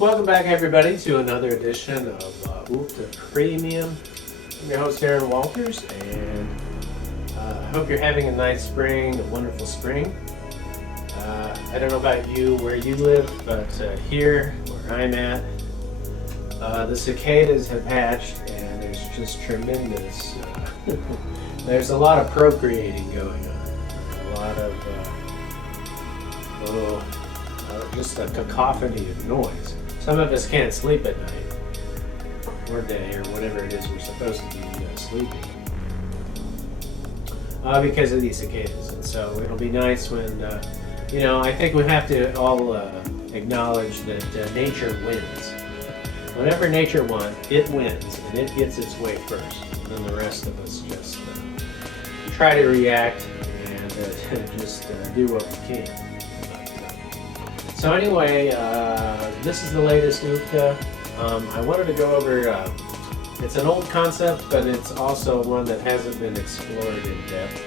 Welcome back, everybody, to another edition of Ultra Premium. I'm your host, Aaron Walters, and I hope you're having a nice spring, a wonderful spring. I don't know about you, where you live, but here, where I'm at, the cicadas have hatched, and there's just tremendous, there's a lot of procreating going on, a lot of just a cacophony of noise. Some of us can't sleep at night, or day, or whatever it is we're supposed to be sleeping, because of these cicadas. And so it'll be nice when, I think we have to all acknowledge that nature wins. Whatever nature wants, it wins, and it gets its way first. And then the rest of us just try to react and just do what we can. So anyway, this is the latest Ukta. I wanted to go over, it's an old concept, but it's also one that hasn't been explored in depth.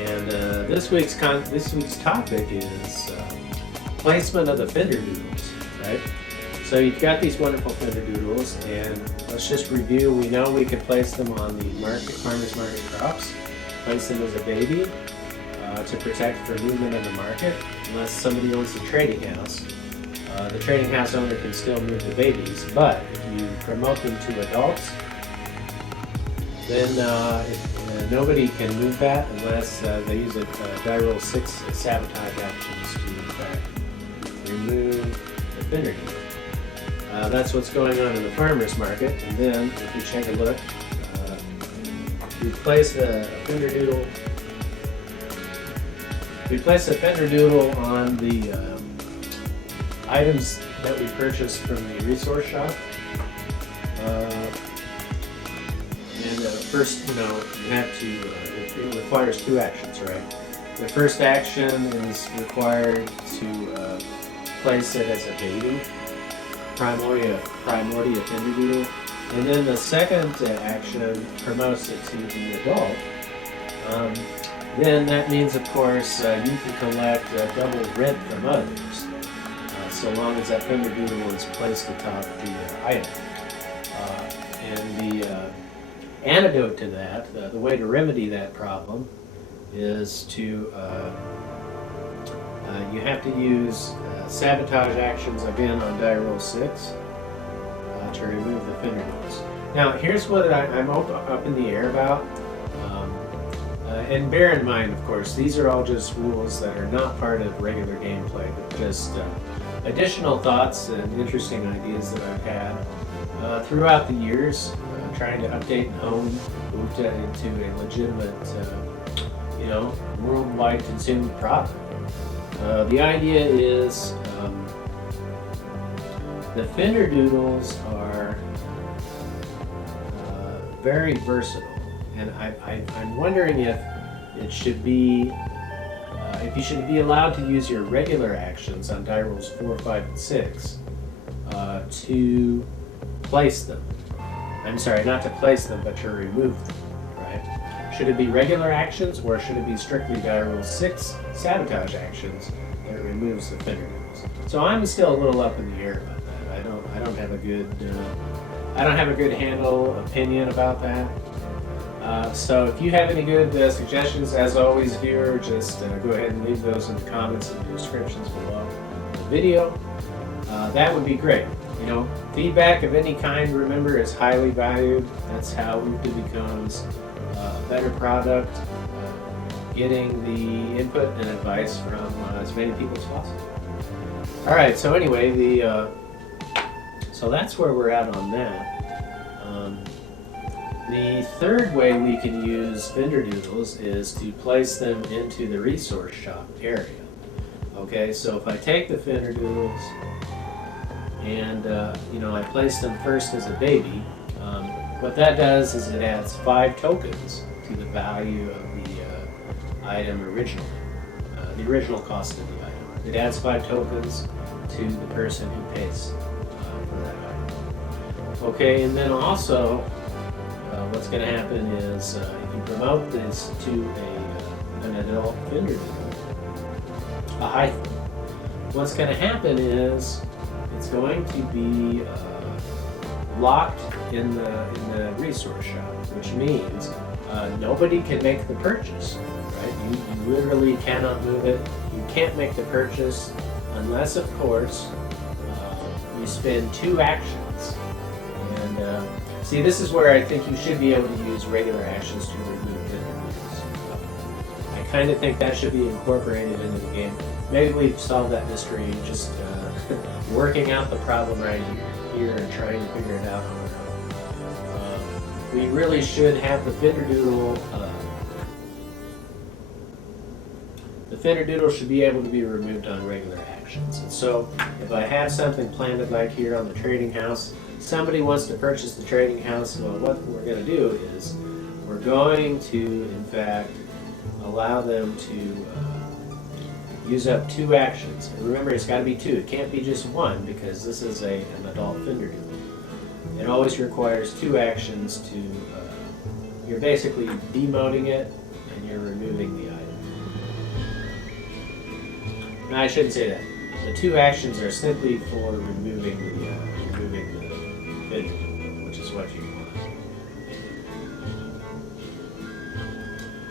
And this week's topic is placement of the Fenderdoodles, right? So you've got these wonderful Fenderdoodles, and let's just review. We know we can place them on the farmers market crops, place them as a baby, to protect for movement in the market, unless somebody owns the trading house. The trading house owner can still move the babies, but if you promote them to adults, then nobody can move that unless they use a die roll 6 sabotage actions to in fact remove the Fenderdoodle. That's what's going on in the farmer's market. And then if you take a look, we place the Fenderdoodle. We place the Fenderdoodle on the items that we purchased from the resource shop. First, you have to, it requires two actions, right? The first action is required to place it as a baby, Primordia Fenderdoodle. And then the second action promotes it to the adult. Then that means, of course, you can collect double rent from others, so long as that Fenderdoodle is placed atop the item. And the antidote to that, the way to remedy that problem, is to you have to use sabotage actions again on die roll 6 to remove the Fenderdoodles. Now, here's what I'm up in the air about. And bear in mind, of course, these are all just rules that are not part of regular gameplay, but just additional thoughts and interesting ideas that I've had throughout the years, trying to update and hone Ukta into a legitimate, worldwide consumed product. The idea is the Fenderdoodles are very versatile. And I'm wondering if it should be, if you should be allowed to use your regular actions on die rolls 4, 5, and 6 to place them. I'm sorry, not to place them, but to remove them, right? Should it be regular actions, or should it be strictly die roll 6 sabotage actions that removes the Fenderdoodles? So I'm still a little up in the air about that. I don't have a good opinion about that. So if you have any good suggestions, as always, viewer, just go ahead and leave those in the comments and the descriptions below the video. That would be great. Feedback of any kind, remember, is highly valued. That's how Ukta becomes a better product, getting the input and advice from as many people as possible. All right, so anyway, so that's where we're at on that. The third way we can use Fenderdoodles is to place them into the resource shop area. Okay, so if I take the Fenderdoodles and I place them first as a baby, what that does is it adds 5 tokens to the value of the item originally, the original cost of the item. It adds 5 tokens to the person who pays for that item. Okay, and then also, what's going to happen is if you promote this to an adult Fenderdoodle, a hyphen, what's going to happen is it's going to be locked in the resource shop, which means nobody can make the purchase. Right? You literally cannot move it. You can't make the purchase unless, of course, you spend 2 actions. And see, this is where I think you should be able to use regular actions to remove Fenderdoodles. I kind of think that should be incorporated into the game. Maybe we've solved that mystery just working out the problem right here and trying to figure it out on our own. We really should have the Fenderdoodle. The Fenderdoodle should be able to be removed on regular actions. And so if I have something planted like here on the trading house, somebody wants to purchase the trading house, well, what we're going to do is we're going to, in fact, allow them to use up 2 actions. And remember, it's got to be 2. It can't be just 1 because this is an adult Fenderdoodle. It always requires 2 actions to, you're basically demoting it and you're removing the item. No, I shouldn't say that. The 2 actions are simply for removing the Fenderdoodle, which is what you want.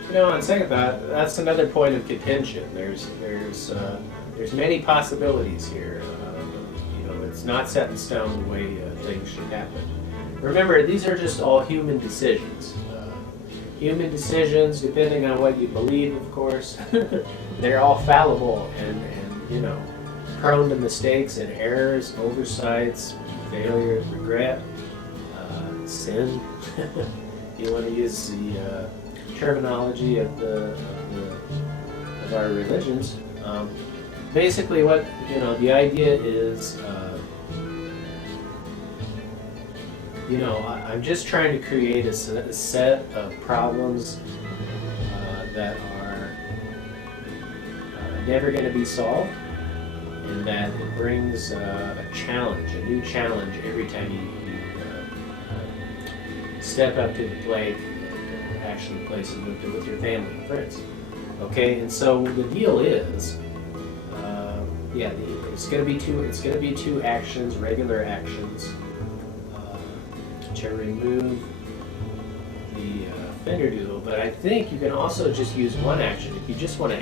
You know, on second thought, that's another point of contention. There's many possibilities here. You know, it's not set in stone the way things should happen. Remember, these are just all human decisions. Human decisions, depending on what you believe, of course, they're all fallible and you know, prone to mistakes and errors, oversights, failure, regret, sin. You want to use the terminology of our religions. Basically, what the idea is, I'm just trying to create a set of problems that are never going to be solved, and that it brings a challenge, a new challenge every time you step up to the plate and actually play some with your family and friends. Okay, and so the deal is, it's going to be 2. It's going to be 2 actions, regular actions, to remove the Fenderdoodle. But I think you can also just use 1 action if you just want to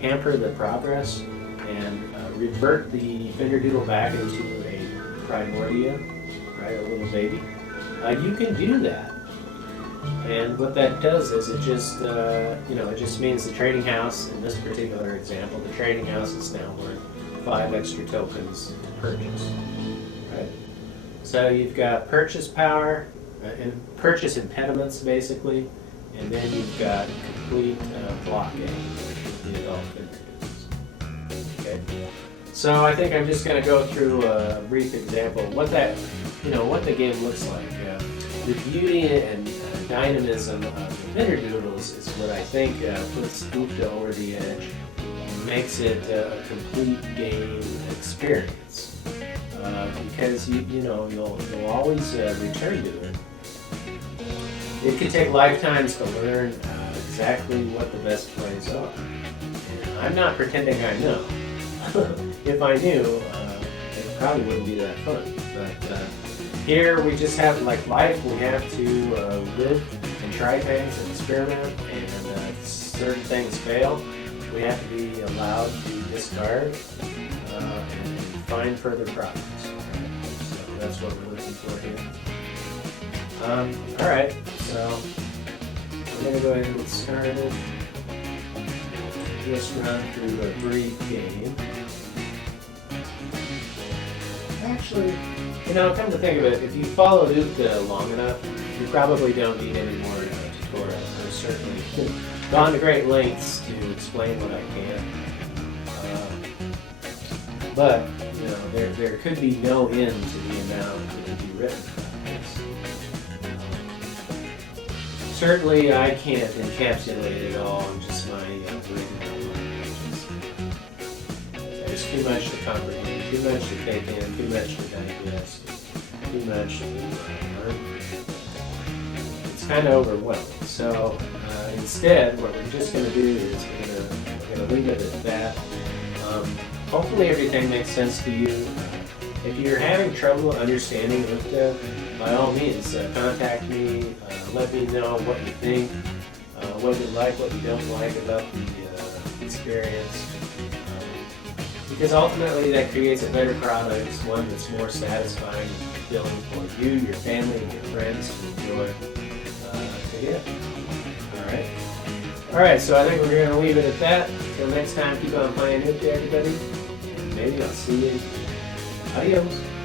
hamper the progress and revert the Fenderdoodle back into a primordia, right, a little baby. You can do that. And what that does is it just, it just means the trading house, in this particular example, the trading house is now worth 5 extra tokens to purchase, right? So you've got purchase power, and purchase impediments basically, and then you've got complete blockade with the adult Fenderdoodles. Okay? So I think I'm just going to go through a brief example of what that, what the game looks like. The beauty and dynamism of the Fenderdoodles is what I think puts Oofta over the edge and makes it a complete game experience. Because you'll always return to it. It could take lifetimes to learn exactly what the best plays are. And I'm not pretending I know. If I knew, it probably wouldn't be that fun. But here we just have, like life, we have to live and try things and experiment, and certain things fail. We have to be allowed to discard and find further progress. So that's what we're looking for here. Alright, so I'm going to go ahead and get started. Just run through a brief game. Actually, come to think of it, if you followed Oofta long enough, you probably don't need any more tutorials. I've certainly gone to great lengths to explain what I can. But, there could be no end to the amount that can be written about this. Certainly, I can't encapsulate it all in just my written pages. There's too much to comprehend, too much to take in, too much to digest, too much to learn. It's kind of overwhelming. So instead, what we're just going to do is we're going to leave it at that. Hopefully everything makes sense to you. if you're having trouble understanding Hookta, by all means, contact me. Let me know what you think, what you like, what you don't like about the experience. Because ultimately that creates a better product, one that's more satisfying and fulfilling for you, your family, and your friends to enjoy together. Alright? Alright, so I think we're going to leave it at that. Until next time, keep on playing Hookta, everybody. And maybe I'll see you. Adios.